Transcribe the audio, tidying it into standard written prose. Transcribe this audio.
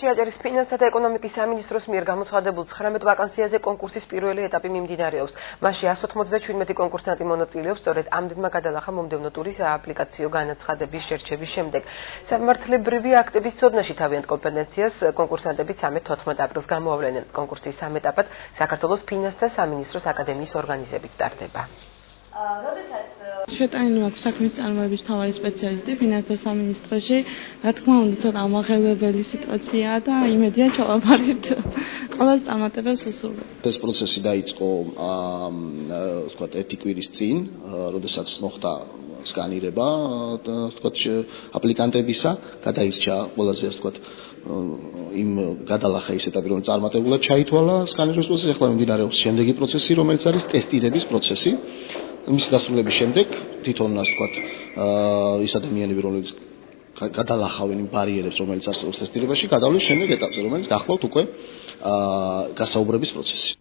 შეაჭერის ფინანსთა და ეკონომიკის სამინისტროს მიერ გამოცხადებულ 19 ვაკანსიაზე კონკურსის პირველი ეტაპი მიმდინარეობს. მასში 197 კონკურსანტი მონაწილეობს, სწორედ ამდენმა გადალახა მომდევნო ტურის აპლიკაციო განაცხადების შერჩევის შემდეგ. სამართლებრივი აქტების ცოდნაში თავიანთ კომპეტენციას კონკურსანტები 13-14 აპრილს გამოავლენენ. კონკურსის სამ ეტაპად საქართველოს ფინანსთა სამინისტროს აკადემიის ორგანიზებით ტარდება. შეტანილი მაქვს საქმის წარმოების მთავარი სპეციალისტი ფინანსთა სამინისტროში. რა თქმა უნდა, ცოტა ამაღელებელი სიტუაციაა და იმედია ჩავაბარებთ ყველა წარმატებას უსურვებ. ეს პროცესი დაიწყო, ვთქვათ, ერთი კვირის წინ, როდესაც მოხდა სკანირება, ვთქვათ, აპლიკანტებისა, გადაირჩა ყველაზე, ვთქვათ, იმ გადალახა ის ეტაპი, რომელიც წარმატებულად ჩაითვალა სკანირების პროცესი, ახლა მიმდინარეობს შემდეგი პროცესი, რომელიც არის ტესტირების პროცესი. მის დასრულების შემდეგ თვითონ ასე ვთქვათ, ის ადამიანები, რომლებიც გადალახავენ იმ ბარიერებს, რომელიც არსებობს ტესტირებაში, გადავლეს შემდეგ ეტაპზე, რომელიც გახლავთ უკვე გასაუბრების პროცესი.